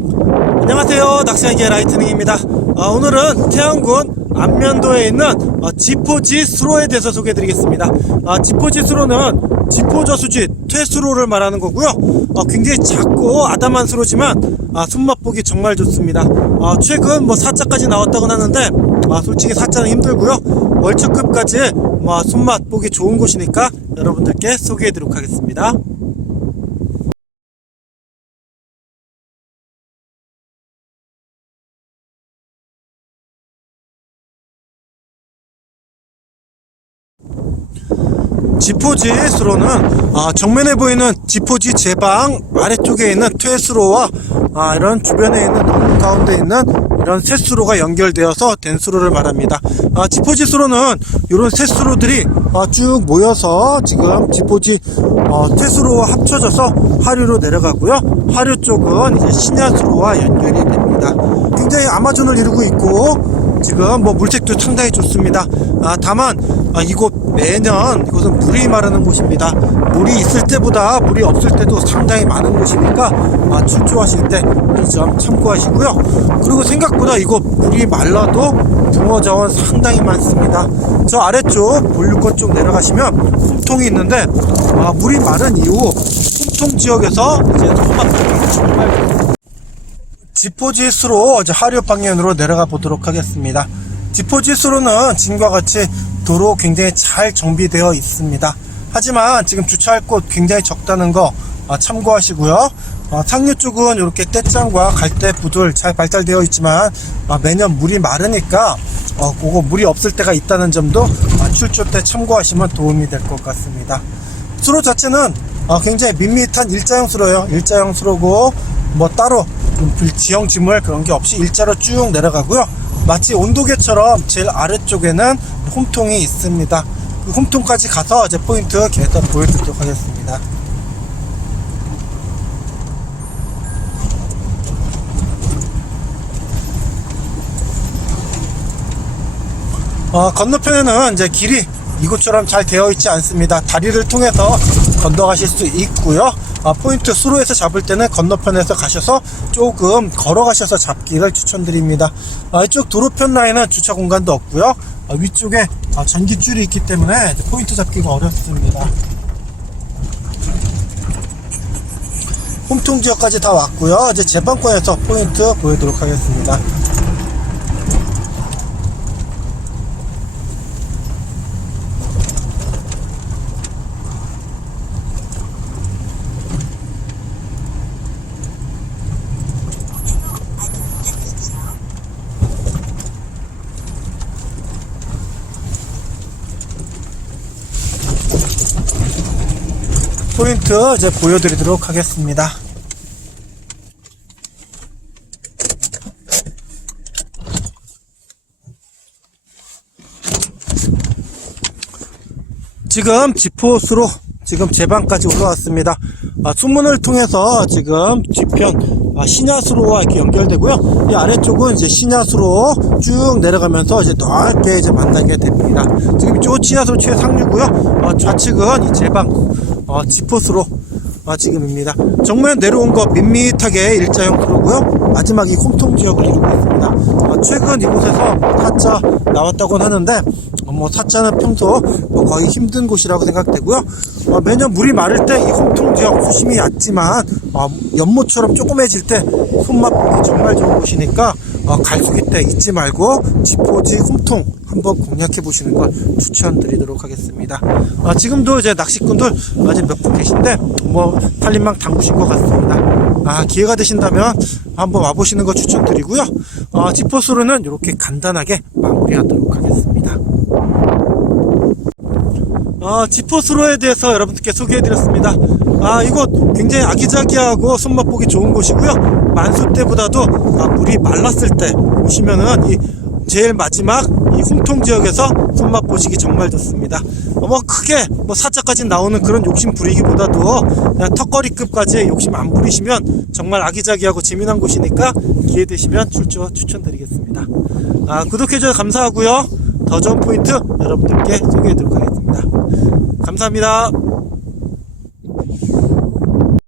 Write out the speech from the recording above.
안녕하세요. 낚시한개 라이트닝입니다. 아, 오늘은 태안군 안면도에 있는 어, 지포지 수로에 대해서 소개해 드리겠습니다. 아, 지포지 수로는 지포저수지 퇴수로를 말하는 거고요. 어, 굉장히 작고 아담한 수로지만 아, 손맛 보기 정말 좋습니다. 아, 최근 뭐 4자까지 나왔다고 하는데 아, 솔직히 4자는 힘들고요. 월척급까지 뭐, 손맛 보기 좋은 곳이니까 여러분들께 소개해 드리도록 하겠습니다 지포지 수로는 아, 정면에 보이는 지포지 제방 아래쪽에 있는 퇴수로와 아, 이런 주변에 있는 나무 가운데 있는 이런 셋수로가 연결되어서 된 수로를 말합니다. 아, 지포지 수로는 이런 셋수로들이 아, 쭉 모여서 지금 지포지 어, 퇴수로와 합쳐져서 하류로 내려가고요. 하류 쪽은 이제 신야수로와 연결이 됩니다. 굉장히 아마존을 이루고 있고 지금 뭐 물색도 상당히 좋습니다. 아, 다만 아, 이곳 매년 이곳은 물이 마르는 곳입니다. 물이 있을 때보다 물이 없을 때도 상당히 많은 곳이니까 아, 출조하실 때 이 점 참고하시고요. 그리고 생각보다 이곳 물이 말라도 붕어 자원 상당히 많습니다. 저 아래쪽 본류권 쪽 내려가시면 홈통이 있는데 아, 물이 마른 이후 홈통 지역에서 이제 토마토가 정말 지포지수로 하류 방면으로 내려가 보도록 하겠습니다. 지포지수로는 지금과 같이 도로 굉장히 잘 정비되어 있습니다. 하지만 지금 주차할 곳 굉장히 적다는 거 아, 참고하시고요. 어, 상류 쪽은 이렇게 떼짱과 갈대 부들 잘 발달되어 있지만 아, 매년 물이 마르니까 어, 그거 물이 없을 때가 있다는 점도 아, 출조 때 참고하시면 도움이 될 것 같습니다. 수로 자체는 어, 굉장히 밋밋한 일자형 수로예요. 일자형 수로고 뭐 따로 좀 지형 지물 그런 게 없이 일자로 쭉 내려가고요. 마치 온도계처럼 제일 아래쪽에는 홈통이 있습니다. 그 홈통까지 가서 이제 포인트 계속 보여드리도록 하겠습니다. 어, 건너편에는 이제 길이 이곳처럼 잘 되어 있지 않습니다. 다리를 통해서 건너가실 수 있고요. 아, 포인트 수로에서 잡을 때는 건너편에서 가셔서 조금 걸어가셔서 잡기를 추천드립니다. 아, 이쪽 도로편 라인은 주차 공간도 없고요. 아, 위쪽에 아, 전기줄이 있기 때문에 포인트 잡기가 어렵습니다. 홈통 지역까지 다 왔고요. 이제 제방권에서 포인트 보여드리도록 하겠습니다. 포인트 이제 보여드리도록 하겠습니다. 지금 지포수로 지금 제 방까지 올라왔습니다. 아, 수문을 통해서 지금 뒤편 아, 신야수로와 이렇게 연결되고요. 이 아래쪽은 이제 신야수로 쭉 내려가면서 이제 넓게 이제 만나게 됩니다. 지금 이쪽 신야수로 최상류고요. 어, 좌측은 이 제방 어, 지포수로 아, 지금입니다. 정면 내려온 거 밋밋하게 일자형 수로고요. 마지막이 홈통 지역을 이루고 있습니다. 아, 최근 이곳에서 타짜 나왔다고는 하는데 어, 뭐 사자는 평소 뭐 거의 힘든 곳이라고 생각되고요. 어, 매년 물이 마를 때이 홈통 지역 수심이 얕지만 어, 연못처럼 조그매질 때 손맛 보기 정말 좋은 곳이니까 어, 갈수기 때 잊지 말고 지포지 홈통 한번 공략해 보시는 걸 추천드리도록 하겠습니다. 아, 지금도 이제 낚시꾼들 아직 몇 분 계신데 뭐 살림망 담그신 것 같습니다. 아, 기회가 되신다면 한번 와보시는 거 추천드리고요. 아, 지포스로는 이렇게 간단하게 마무리하도록 하겠습니다. 어, 지포스로에 대해서 여러분들께 소개해드렸습니다. 아, 이곳 굉장히 아기자기하고 손맛 보기 좋은 곳이고요. 만수 때보다도 아, 물이 말랐을 때 오시면은 이 제일 마지막 이 홈통 지역에서 손맛 보시기 정말 좋습니다. 어, 뭐 크게 뭐 사자까지 나오는 그런 욕심 부리기보다도 그냥 턱걸이급까지 욕심 안 부리시면 정말 아기자기하고 재미난 곳이니까 기회 되시면 출조 추천드리겠습니다. 아, 구독해주셔서 감사하고요. 더 좋은 포인트 여러분들께 소개해드리도록 하겠습니다. 감사합니다.